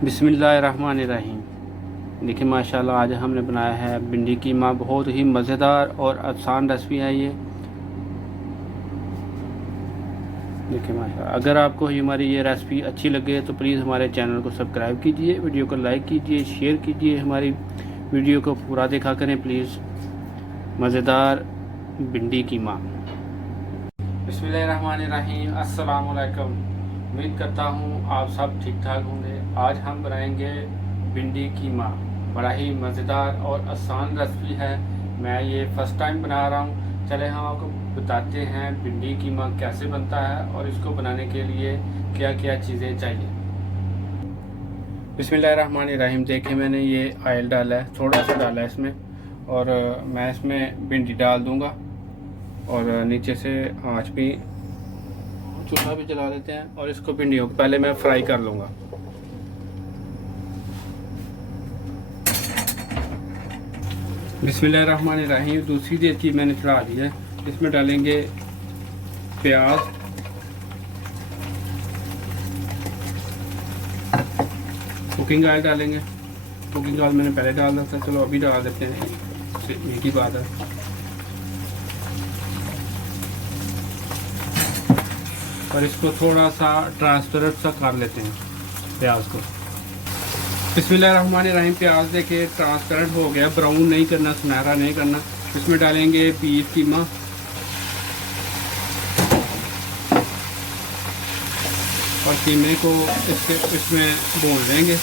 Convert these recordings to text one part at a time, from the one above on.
बिस्मिल्लाहिर्रहमानिर्रहीम। देखिए माशाल्लाह आज हमने बनाया है भिंडी कीमा। बहुत ही मज़ेदार और आसान रेसिपी है ये। देखिए माशाल्लाह, अगर आपको हमारी ये रेसिपी अच्छी लगे तो प्लीज़ हमारे चैनल को सब्सक्राइब कीजिए, वीडियो को लाइक कीजिए, शेयर कीजिए, हमारी वीडियो को पूरा देखा करें प्लीज़। मज़ेदार भिंडी कीमा। बिस्मिल्लाहिर्रहमानिर्रहीम। अस्सलाम वालेकुम। उम्मीद करता हूँ आप सब ठीक ठाक होंगे। आज हम बनाएंगे भिंडी कीमा। बड़ा ही मज़ेदार और आसान रेसिपी है। मैं ये फर्स्ट टाइम बना रहा हूँ। चले हम आपको बताते हैं भिंडी कीमा कैसे बनता है और इसको बनाने के लिए क्या क्या चीज़ें चाहिए। बिस्मिल्लाहिर्रहमानिर्रहीम। देखें मैंने ये ऑयल डाला है, थोड़ा सा डाला है इसमें, और मैं इसमें भिंडी डाल दूँगा और नीचे से आँच भी, चूल्हा भी जला लेते हैं और इसको भिंडियों को पहले मैं फ्राई कर लूँगा। बिस्मिल्लाहिर्रहमानिर्रहीम। दूसरी देसी मैंने चढ़ा दी है। इसमें डालेंगे प्याज, कुकिंग ऑयल डालेंगे। कुकिंग ऑयल मैंने पहले डाल दिया था, चलो अभी डाल देते हैं, एक ही बात है। और इसको थोड़ा सा ट्रांसपेरेंट सा कर लेते हैं प्याज को। बिस्मिल्लाहिर्रहमानिर्रहीम। प्याज देखिए ट्रांसपेरेंट हो गया, ब्राउन नहीं करना, सुनहरा नहीं करना। इसमें डालेंगे बीफ कीमा और कीमे को इसमें भून लेंगे।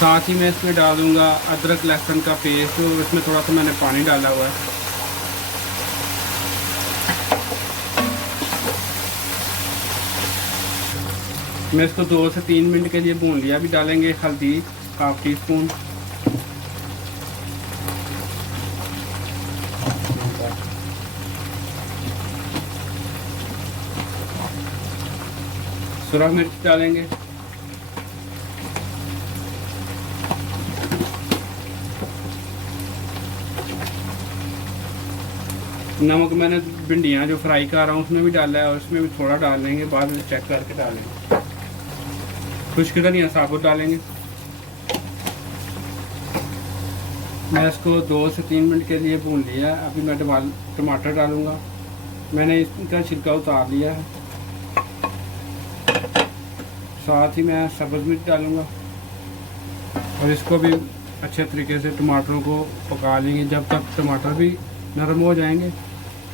साथ ही मैं इसमें डालूंगा अदरक लहसुन का पेस्ट, और इसमें थोड़ा सा मैंने पानी डाला हुआ है। मैं इसको 2 से 3 मिनट के लिए भून लिया। अभी डालेंगे हल्दी ½ टी स्पून, सुरख मिर्च डालेंगे, नमक मैंने भिंडियाँ जो फ्राई कर रहा हूँ उसमें भी डाला है और उसमें भी थोड़ा डाल लेंगे, बाद में चेक करके डालेंगे। खुश्क धनिया साबुत डालेंगे। मैं इसको 2 से 3 मिनट के लिए भून लिया है। अभी मैं टमाटर डालूँगा। मैंने इसका छिलका उतार लिया है। साथ ही मैं सब्ज़ मिर्च डालूँगा और इसको भी अच्छे तरीके से टमाटरों को पका लेंगे जब तक टमाटर भी नरम हो जाएंगे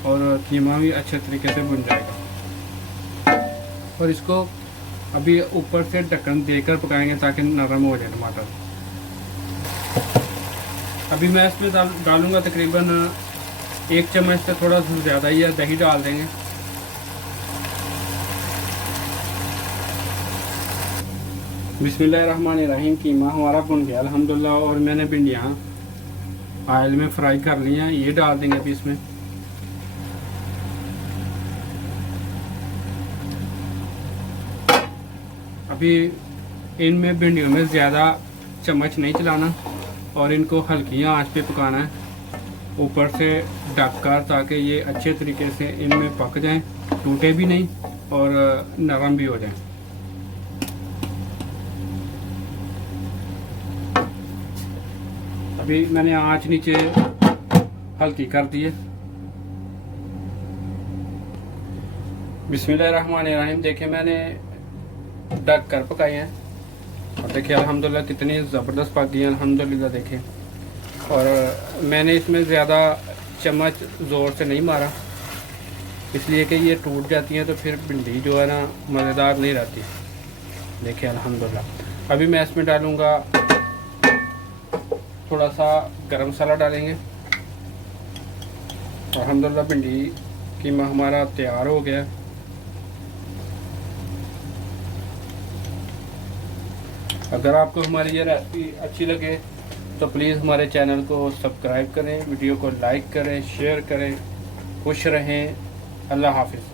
और कीमा भी अच्छे तरीके से भुन जाएगा। और इसको अभी ऊपर से ढक्कन देकर पकाएंगे ताकि नरम हो जाए टमाटर। अभी मैं इसमें डालूंगा तकरीबन 1 चम्मच से थोड़ा सा ज़्यादा ही है, दही डाल देंगे। बिस्मिल्लाहिर्रहमानिर्रहीम। कीमा हमारा भुन गया अल्हम्दुलिल्लाह और मैंने भिंडियाँ ऑयल में फ्राई कर ली हैं। ये डाल देंगे अभी इसमें। अभी इनमें भिंडियों में ज़्यादा चम्मच नहीं चलाना और इनको हल्की आंच पे पकाना है, ऊपर से ढककर, ताकि ये अच्छे तरीके से इनमें पक जाएं, टूटे भी नहीं और नरम भी हो जाएं। अभी मैंने आंच नीचे हल्की कर दी है। बिस्मिल्लाहिर्रहमानिर्रहीम। देखिए मैंने ढक कर पकाए हैं और देखिए अल्हम्दुलिल्लाह कितनी ज़बरदस्त पक गई है अल्हम्दुलिल्लाह। देखिए, और मैंने इसमें ज़्यादा चम्मच ज़ोर से नहीं मारा, इसलिए कि ये टूट जाती हैं तो फिर भिंडी जो है ना मज़ेदार नहीं रहती। देखिए अल्हम्दुलिल्लाह। अभी मैं इसमें डालूँगा थोड़ा सा गरम मसाला डालेंगे। अल्हम्दुलिल्लाह भिंडी कीमा हमारा तैयार हो गया। अगर आपको हमारी ये रेसिपी अच्छी लगे तो प्लीज़ हमारे चैनल को सब्सक्राइब करें, वीडियो को लाइक करें, शेयर करें। खुश रहें। अल्लाह हाफिज़।